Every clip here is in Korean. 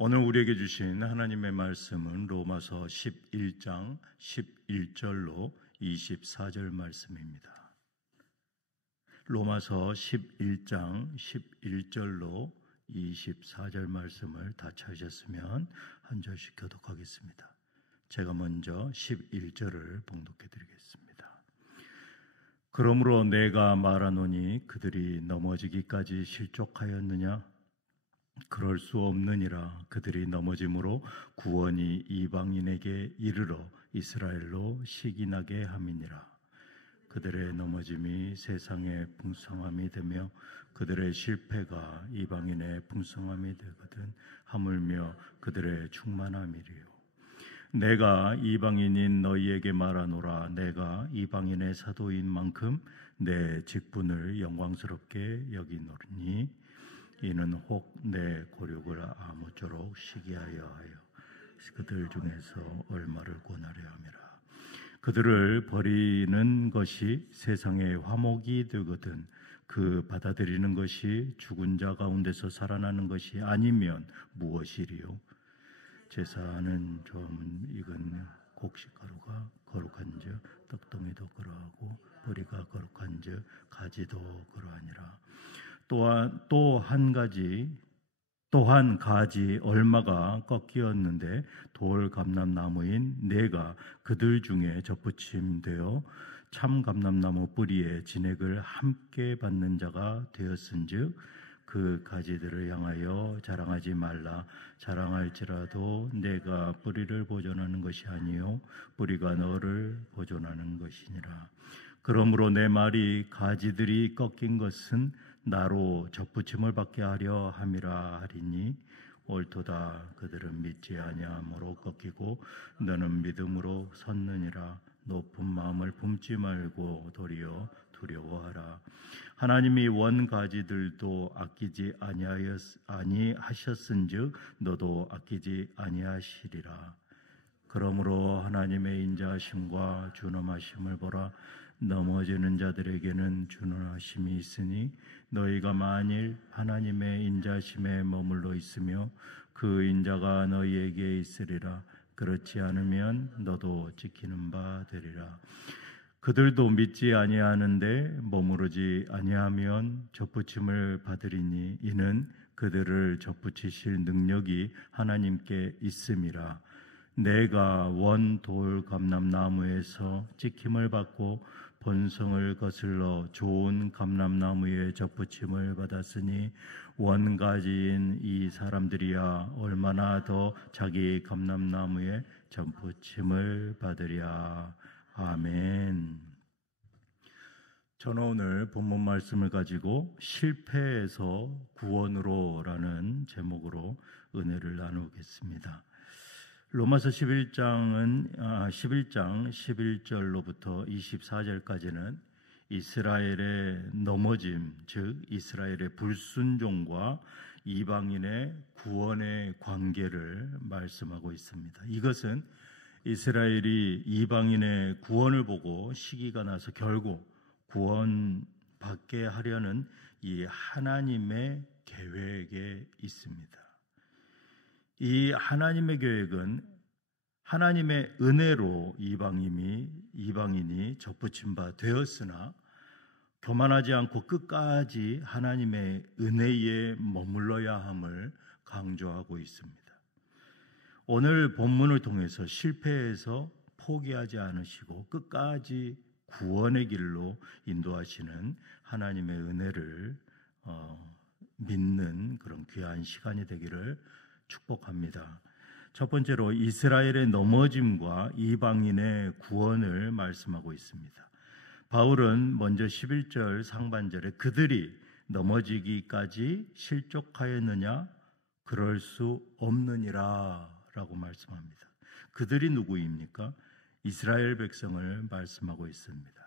오늘 우리에게 주신 하나님의 말씀은 로마서 11장 11절로 24절 말씀입니다. 로마서 11장 11절로 24절 말씀을 다 찾으셨으면 한 절씩 교독하겠습니다. 제가 먼저 11절을 봉독해 드리겠습니다. 그러므로 내가 말하노니 그들이 넘어지기까지 실족하였느냐? 그럴 수 없느니라. 그들이 넘어짐으로 구원이 이방인에게 이르러 이스라엘로 시기나게 함이니라. 그들의 넘어짐이 세상의 풍성함이 되며 그들의 실패가 이방인의 풍성함이 되거든 하물며 그들의 충만함이리요. 내가 이방인인 너희에게 말하노라. 내가 이방인의 사도인 만큼 내 직분을 영광스럽게 여기노니 이는 혹 내 고륙을 아무쪼록 시기하여 하여 그들 중에서 얼마를 권하려 함이라. 그들을 버리는 것이 세상의 화목이 되거든 그 받아들이는 것이 죽은 자 가운데서 살아나는 것이 아니면 무엇이리요? 제사는 좀 익은 곡식가루가 거룩한즉 떡덩이도 그러하고 보리가 거룩한즉 가지도 그러하니라. 또한 가지 얼마가 꺾이었는데 돌 감람나무인 내가 그들 중에 접붙임되어 참 감람나무 뿌리에 진액을 함께 받는 자가 되었은즉 그 가지들을 향하여 자랑하지 말라. 자랑할지라도 내가 뿌리를 보존하는 것이 아니요 뿌리가 너를 보존하는 것이니라. 그러므로 내 말이 가지들이 꺾인 것은 나로 접붙임을 받게 하려 함이라 하리니 옳도다. 그들은 믿지 아니함으로 꺾이고 너는 믿음으로 섰느니라. 높은 마음을 품지 말고 도리어 두려워하라. 하나님이 원 가지들도 아끼지 아니하셨은즉 너도 아끼지 아니하시리라. 그러므로 하나님의 인자하심과 준엄하심을 보라. 넘어지는 자들에게는 준엄하심이 있으니 너희가 만일 하나님의 인자심에 머물러 있으며 그 인자가 너희에게 있으리라. 그렇지 않으면 너도 지키는 바 되리라. 그들도 믿지 아니하는데 머무르지 아니하면 접붙임을 받으리니 이는 그들을 접붙이실 능력이 하나님께 있음이라. 내가 원 돌 감람나무에서 찍힘을 받고 본성을 거슬러 좋은 감람나무에 접붙임을 받았으니 원가지인 이 사람들이야 얼마나 더 자기 감람나무에 접붙임을 받으랴. 아멘. 저는 오늘 본문 말씀을 가지고 실패에서 구원으로라는 제목으로 은혜를 나누겠습니다. 로마서 11장 11절로부터 24절까지는 이스라엘의 넘어짐, 즉 이스라엘의 불순종과 이방인의 구원의 관계를 말씀하고 있습니다. 이것은 이스라엘이 이방인의 구원을 보고 시기가 나서 결국 구원받게 하려는 이 하나님의 계획에 있습니다. 이 하나님의 계획은 하나님의 은혜로 이방인이 접붙임 바 되었으나 교만하지 않고 끝까지 하나님의 은혜에 머물러야 함을 강조하고 있습니다. 오늘 본문을 통해서 실패해서 포기하지 않으시고 끝까지 구원의 길로 인도하시는 하나님의 은혜를 믿는 그런 귀한 시간이 되기를 축복합니다. 첫 번째로 이스라엘의 넘어짐과 이방인의 구원을 말씀하고 있습니다. 바울은 먼저 11절 상반절에 그들이 넘어지기까지 실족하였느냐? 그럴 수 없느니라 라고 말씀합니다. 그들이 누구입니까? 이스라엘 백성을 말씀하고 있습니다.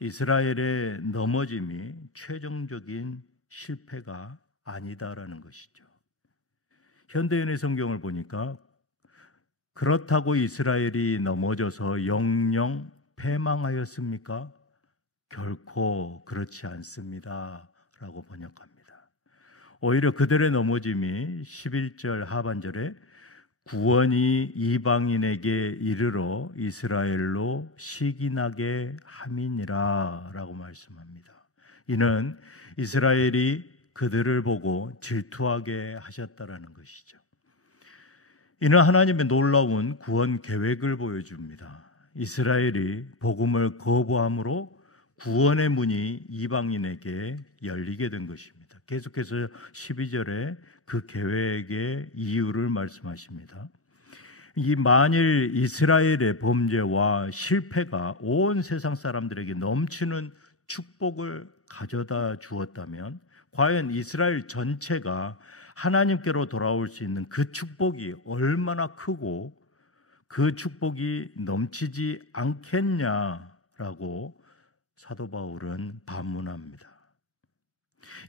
이스라엘의 넘어짐이 최종적인 실패가 아니다라는 것이죠. 현대인의 성경을 보니까 그렇다고 이스라엘이 넘어져서 영영 패망하였습니까? 결코 그렇지 않습니다 라고 번역합니다. 오히려 그들의 넘어짐이 11절 하반절에 구원이 이방인에게 이르러 이스라엘로 시기나게 함이니라 라고 말씀합니다. 이는 이스라엘이 그들을 보고 질투하게 하셨다라는 것이죠. 이는 하나님의 놀라운 구원 계획을 보여줍니다. 이스라엘이 복음을 거부함으로 구원의 문이 이방인에게 열리게 된 것입니다. 계속해서 12절에 그 계획의 이유를 말씀하십니다. 이 만일 이스라엘의 범죄와 실패가 온 세상 사람들에게 넘치는 축복을 가져다 주었다면 과연 이스라엘 전체가 하나님께로 돌아올 수 있는 그 축복이 얼마나 크고 그 축복이 넘치지 않겠냐라고 사도 바울은 반문합니다.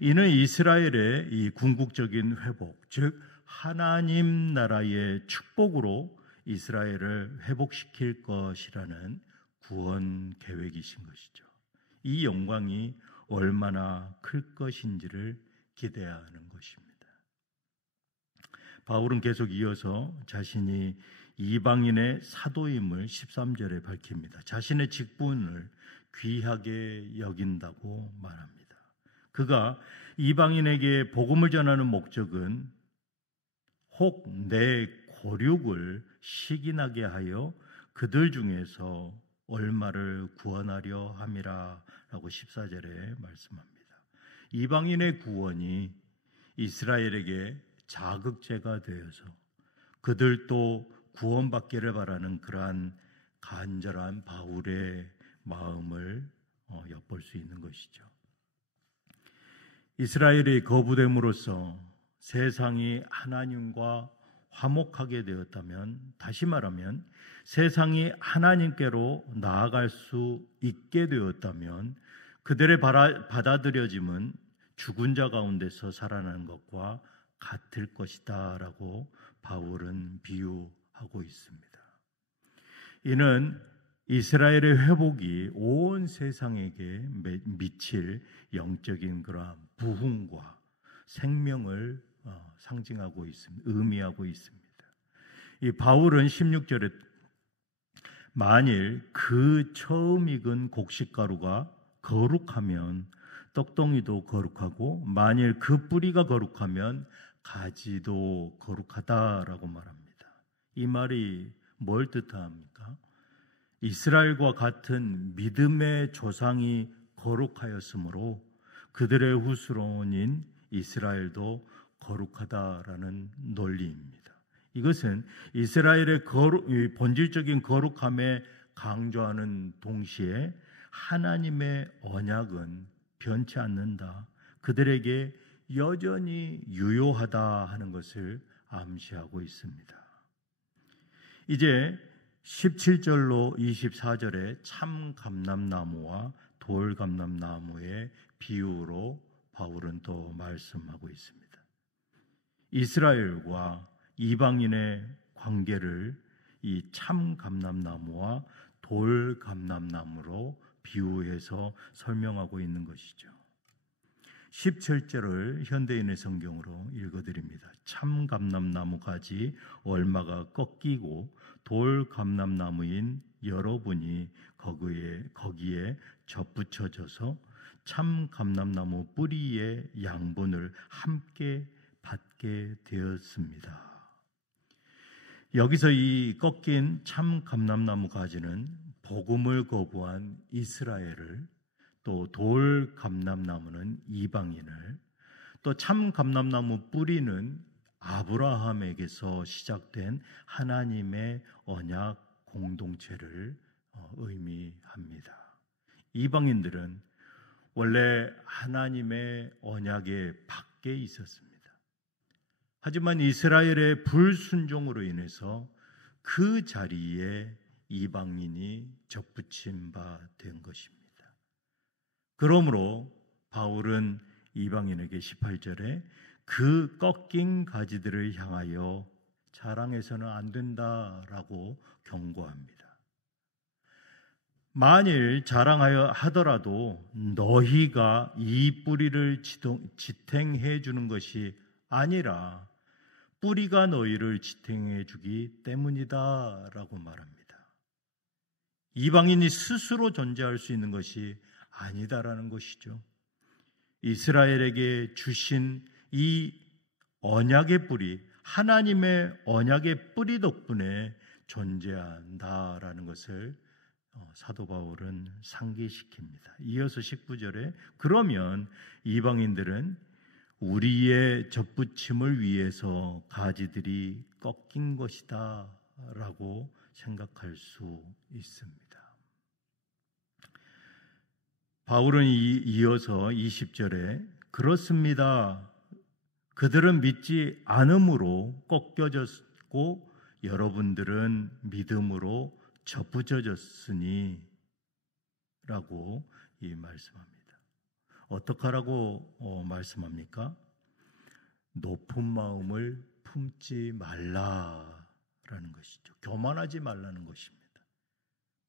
이는 이스라엘의 이 궁극적인 회복, 즉 하나님 나라의 축복으로 이스라엘을 회복시킬 것이라는 구원 계획이신 것이죠. 이 영광이 얼마나 클 것인지를 기대해야 하는 것입니다. 바울은 계속 이어서 자신이 이방인의 사도임을 13절에 밝힙니다. 자신의 직분을 귀하게 여긴다고 말합니다. 그가 이방인에게 복음을 전하는 목적은 혹 내 고륙을 시기나게 하여 그들 중에서 얼마를 구원하려 함이라 라고 14절에 말씀합니다. 이방인의 구원이 이스라엘에게 자극제가 되어서 그들도 구원받기를 바라는 그러한 간절한 바울의 마음을 엿볼 수 있는 것이죠. 이스라엘이 거부됨으로써 세상이 하나님과 화목하게 되었다면, 다시 말하면 세상이 하나님께로 나아갈 수 있게 되었다면 그들의 받아들여짐은 죽은 자 가운데서 살아나는 것과 같을 것이다 라고 바울은 비유하고 있습니다. 이는 이스라엘의 회복이 온 세상에게 미칠 영적인 그러한 부흥과 생명을 상징하고 있습니다. 의미하고 있습니다. 이 바울은 16절에 만일 그 처음 익은 곡식가루가 거룩하면 떡덩이도 거룩하고 만일 그 뿌리가 거룩하면 가지도 거룩하다라고 말합니다. 이 말이 뭘 뜻합니까? 이스라엘과 같은 믿음의 조상이 거룩하였으므로 그들의 후손인 이스라엘도 거룩하다라는 논리입니다. 이것은 이스라엘의 본질적인 거룩함에 강조하는 동시에 하나님의 언약은 변치 않는다, 그들에게 여전히 유효하다 하는 것을 암시하고 있습니다. 이제 17절로 24절에 참 감람나무와 돌 감람나무의 비유로 바울은 또 말씀하고 있습니다. 이스라엘과 이방인의 관계를 이 참 감람나무와 돌 감람나무로 비유해서 설명하고 있는 것이죠. 17절을 현대인의 성경으로 읽어드립니다. 참 감람나무 가지 얼마가 꺾이고 돌 감람나무인 여러분이 거기에 접붙여져서 참 감람나무 뿌리의 양분을 함께 받게 되었습니다. 여기서 이 꺾인 참 감람나무 가지는 복음을 거부한 이스라엘을, 또 돌 감람나무는 이방인을, 또 참 감람나무 뿌리는 아브라함에게서 시작된 하나님의 언약 공동체를 의미합니다. 이방인들은 원래 하나님의 언약에 밖에 있었습니다. 하지만 이스라엘의 불순종으로 인해서 그 자리에 이방인이 접붙임 바 된 것입니다. 그러므로 바울은 이방인에게 18절에 그 꺾인 가지들을 향하여 자랑해서는 안 된다라고 경고합니다. 만일 자랑하여 하더라도 너희가 이 뿌리를 지탱해 주는 것이 아니라 뿌리가 너희를 지탱해 주기 때문이다 라고 말합니다. 이방인이 스스로 존재할 수 있는 것이 아니다라는 것이죠. 이스라엘에게 주신 이 언약의 뿌리, 하나님의 언약의 뿌리 덕분에 존재한다라는 것을 사도 바울은 상기시킵니다. 이어서 19절에 그러면 이방인들은 우리의 접붙임을 위해서 가지들이 꺾인 것이다 라고 생각할 수 있습니다. 바울은 이어서 20절에 그렇습니다. 그들은 믿지 않음으로 꺾여졌고 여러분들은 믿음으로 접붙여졌으니 라고 말씀합니다. 어떡하라고 말씀합니까? 높은 마음을 품지 말라라는 것이죠. 교만하지 말라는 것입니다.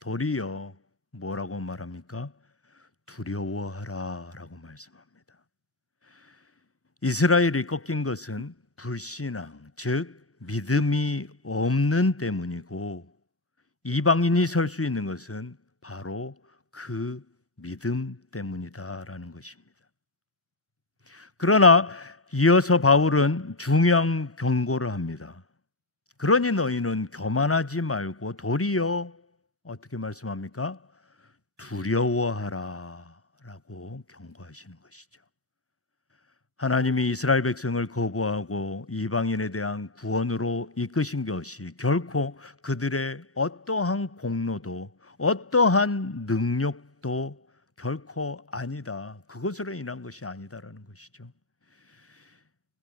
도리어 뭐라고 말합니까? 두려워하라라고 말씀합니다. 이스라엘이 꺾인 것은 불신앙, 즉 믿음이 없는 때문이고 이방인이 설 수 있는 것은 바로 그 믿음 때문이다라는 것입니다. 그러나 이어서 바울은 중요한 경고를 합니다. 그러니 너희는 교만하지 말고 도리어 어떻게 말씀합니까? 두려워하라라고 경고하시는 것이죠. 하나님이 이스라엘 백성을 거부하고 이방인에 대한 구원으로 이끄신 것이 결코 그들의 어떠한 공로도 어떠한 능력도 결코 아니다. 그것으로 인한 것이 아니다라는 것이죠.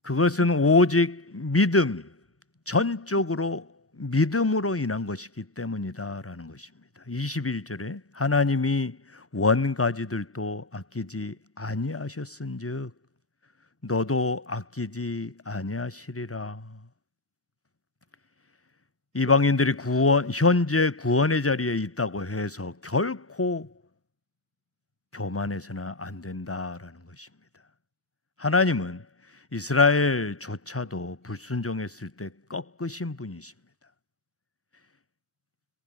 그것은 오직 믿음, 전적으로 믿음으로 인한 것이기 때문이다라는 것입니다. 21절에 하나님이 원가지들도 아끼지 아니하셨은즉 너도 아끼지 아니하시리라. 이방인들이 현재 구원의 자리에 있다고 해서 결코 교만해서는 안 된다라는 것입니다. 하나님은 이스라엘조차도 불순종했을 때 꺾으신 분이십니다.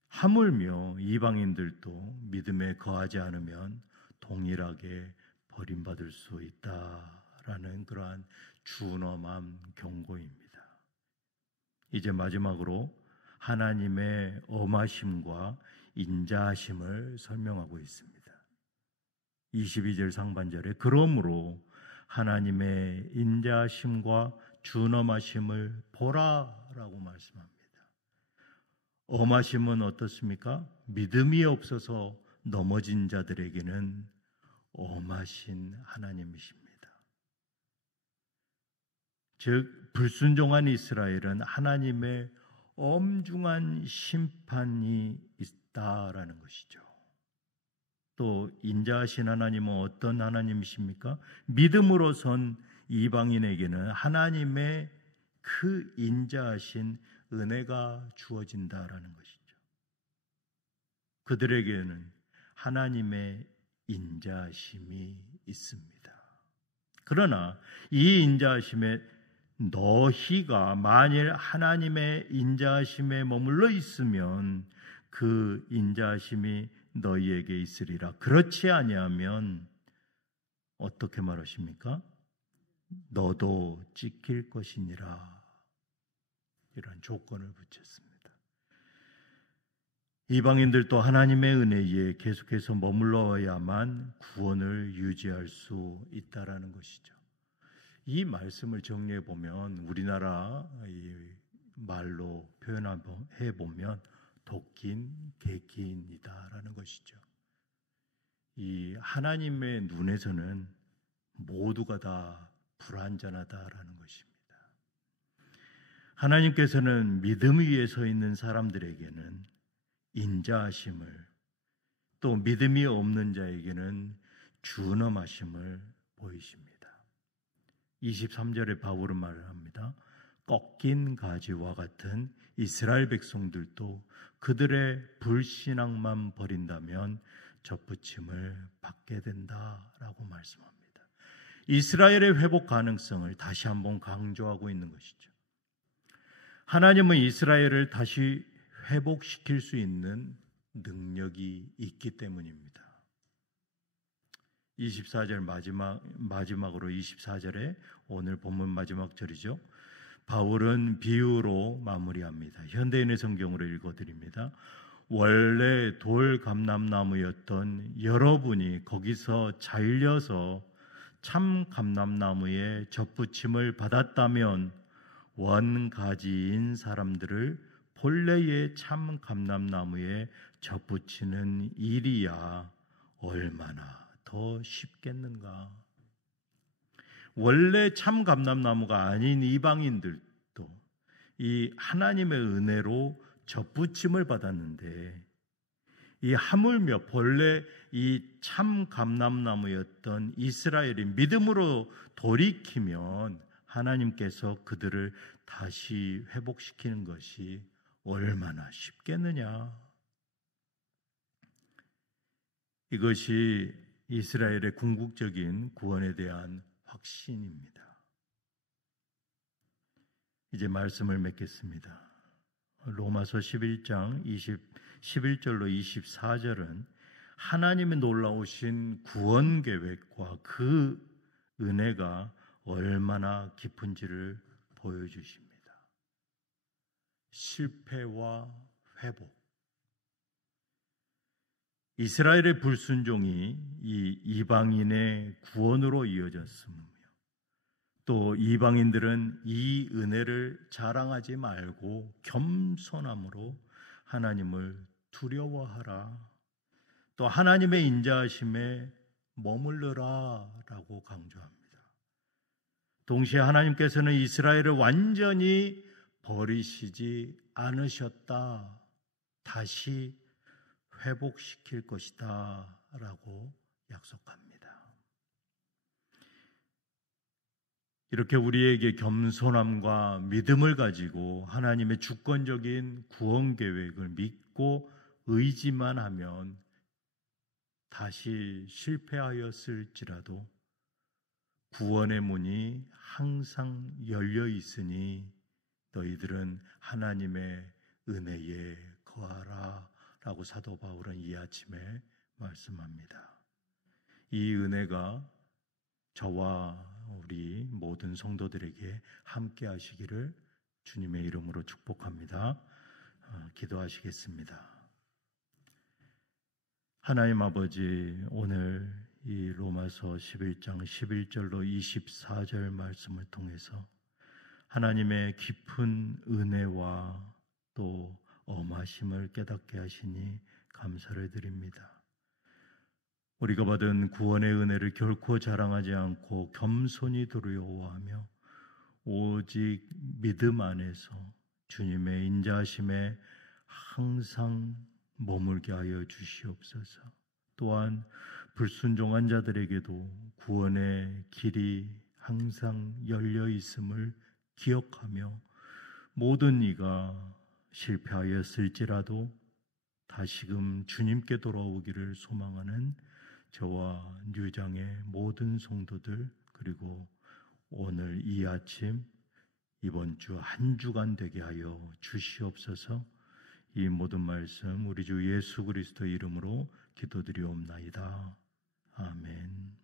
하물며 이방인들도 믿음에 거하지 않으면 동일하게 버림받을 수 있다라는 그러한 준엄한 경고입니다. 이제 마지막으로 하나님의 엄하심과 인자하심을 설명하고 있습니다. 22절 상반절에 그러므로 하나님의 인자하심과 준엄하심을 보라라고 말씀합니다. 엄하심은 어떻습니까? 믿음이 없어서 넘어진 자들에게는 엄하신 하나님이십니다. 즉 불순종한 이스라엘은 하나님의 엄중한 심판이 있다라는 것이죠. 또 인자하신 하나님은 어떤 하나님이십니까? 믿음으로 선 이방인에게는 하나님의 그 인자하신 은혜가 주어진다라는 것이죠. 그들에게는 하나님의 인자하심이 있습니다. 그러나 이 인자하심에 너희가 만일 하나님의 인자하심에 머물러 있으면 그 인자하심이 너희에게 있으리라. 그렇지 아니하면 어떻게 말하십니까? 너도 찢길 것이니라. 이런 조건을 붙였습니다. 이방인들도 하나님의 은혜에 계속해서 머물러야만 구원을 유지할 수 있다라는 것이죠. 이 말씀을 정리해 보면 우리나라 말로 표현해 보면 도끼인 개끼인이다라는 것이죠. 이 하나님의 눈에서는 모두가 다 불완전하다라는 것입니다. 하나님께서는 믿음 위에 서 있는 사람들에게는 인자하심을, 또 믿음이 없는 자에게는 준엄하심을 보이십니다. 23절에 바울은 말을 합니다. 꺾인 가지와 같은 이스라엘 백성들도 그들의 불신앙만 버린다면 접붙임을 받게 된다라고 말씀합니다. 이스라엘의 회복 가능성을 다시 한번 강조하고 있는 것이죠. 하나님은 이스라엘을 다시 회복시킬 수 있는 능력이 있기 때문입니다. 24절 마지막으로 24절에 오늘 본문 마지막 절이죠. 바울은 비유로 마무리합니다. 현대인의 성경으로 읽어드립니다. 원래 돌 감람나무였던 여러분이 거기서 잘려서 참 감람나무에 접붙임을 받았다면 원가지인 사람들을 본래의 참 감람나무에 접붙이는 일이야 얼마나 더 쉽겠는가. 원래 참 감람나무가 아닌 이방인들도 이 하나님의 은혜로 접붙임을 받았는데, 이 하물며 본래 이 참 감람나무였던 이스라엘이 믿음으로 돌이키면 하나님께서 그들을 다시 회복시키는 것이 얼마나 쉽겠느냐. 이것이 이스라엘의 궁극적인 구원에 대한 확신입니다. 이제 말씀을 맺겠습니다. 로마서 11장 11절로 24절은 하나님의 놀라우신 구원 계획과 그 은혜가 얼마나 깊은지를 보여주십니다. 실패와 회복. 이스라엘의 불순종이 이 이방인의 구원으로 이어졌으며, 또 이방인들은 이 은혜를 자랑하지 말고 겸손함으로 하나님을 두려워하라, 또 하나님의 인자하심에 머물러라 라고 강조합니다. 동시에 하나님께서는 이스라엘을 완전히 버리시지 않으셨다, 다시 회복시킬 것이다 라고 약속합니다. 이렇게 우리에게 겸손함과 믿음을 가지고 하나님의 주권적인 구원 계획을 믿고 의지만 하면 다시 실패하였을지라도 구원의 문이 항상 열려 있으니 너희들은 하나님의 은혜에 거하라 라고 사도 바울은 이 아침에 말씀합니다. 이 은혜가 저와 우리 모든 성도들에게 함께 하시기를 주님의 이름으로 축복합니다. 기도하시겠습니다. 하나님 아버지, 오늘 이 로마서 11장 11절로 24절 말씀을 통해서 하나님의 깊은 은혜와 또 엄하심을 깨닫게 하시니 감사를 드립니다. 우리가 받은 구원의 은혜를 결코 자랑하지 않고 겸손히 두려워하며 오직 믿음 안에서 주님의 인자하심에 항상 머물게 하여 주시옵소서. 또한 불순종한 자들에게도 구원의 길이 항상 열려 있음을 기억하며 모든 이가 실패하였을지라도 다시금 주님께 돌아오기를 소망하는 저와 뉴장의 모든 성도들, 그리고 오늘 이 아침 이번 주 한 주간 되게 하여 주시옵소서. 이 모든 말씀 우리 주 예수 그리스도 이름으로 기도드리옵나이다. 아멘.